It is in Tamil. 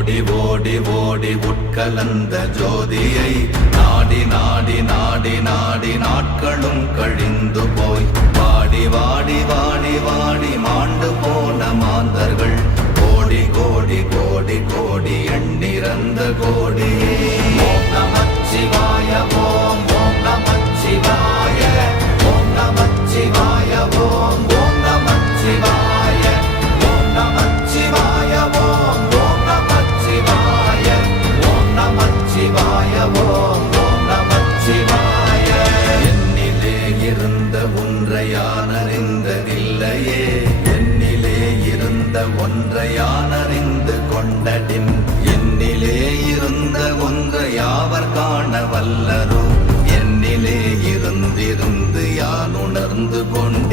ஓடி ஓடி ஓடி உட்கலந்த ஜோதியை நாடி நாடி நாடி நாடி நாட்களும் கழிந்து போய் வாடி வாடி வாடி வாடி மாண்டு போன மாந்தர்கள் கோடி கோடி கோடி கோடி எண்ணிறந்த கோடியே. ஓம் நமச்சிவாய ஓம் ஓம் நமச்சிவாய ஓம் நமச்சிவாய ஓம் ஓம் நமச்சிவாய ஓம் நமச்சிவாய ஓம் ஓம் நமச்சிவாய ஓம் நமச்சிவாய ஓம் ஓம் நமச்சிவாய. என்னிலே இருந்த ஒன்றை யான் அறிந்ததில்லையே, என்னிலே இருந்த ஒன்றை யான் அறிந்து கொண்டடின், என்னிலே இருந்த ஒன்றை யாவர் காண வல்லரோ, என்னிலே இருந்திருந்து யான் உணர்ந்து கொண்டு